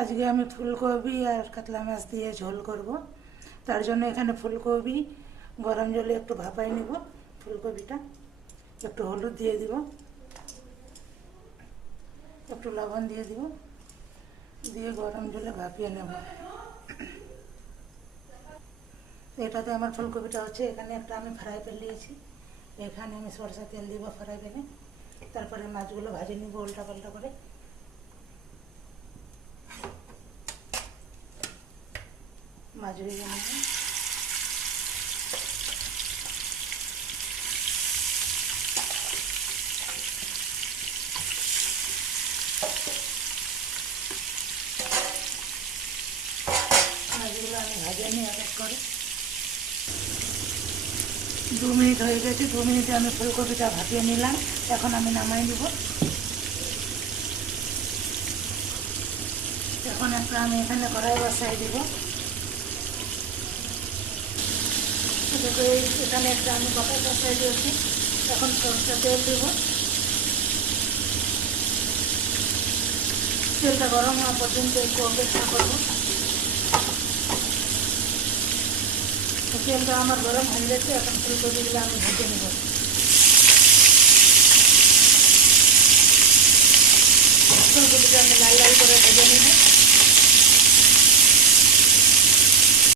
আজকে আমি ফুলকপি আর কাতলা মাছ দিয়ে ঝোল করব। তার জন্য এখানে ফুলকপি গরম জলে একটু ভাপাই নেব। ফুলকপিটা একটু হলুদ দিয়ে দিব, একটু লবণ দিয়ে দিব, দিয়ে গরম জলে ভাপিয়ে নেব। এটাতে আমার ফুলকপিটা হচ্ছে। এখানে একটা আমি ফ্রাই প্যান নিয়েছি, এখানে আমি সরষা তেল দিব ফ্রাই প্যানে। তারপরে মাছগুলো ভাজে নিব উল্টা পাল্টা করে। মাছ ভেজে নেব। মাছগুলো আমি ভাজে নিই এক এক করে। 2 মিনিট হয়ে গেছে। 2 মিনিটে আমি ফুলকপিটা ভাপিয়ে নিলাম। এখন আমি নামাই নিব। এখন একটা আমি এখানে কড়াই বসাই দিব। এখানে একটা আমি কড়াই বসাই দিয়েছি। এখন সরষে তেল দেব। তেলটা গরম হওয়া পর্যন্ত একটু অপেক্ষা করব। তেলটা আমার গরম হয়ে গেছে। এখন ফুলকপিগুলো আমি ভেজে নেব। ফুলকপিটা আমি লাল লাল করে ভেজে নেব।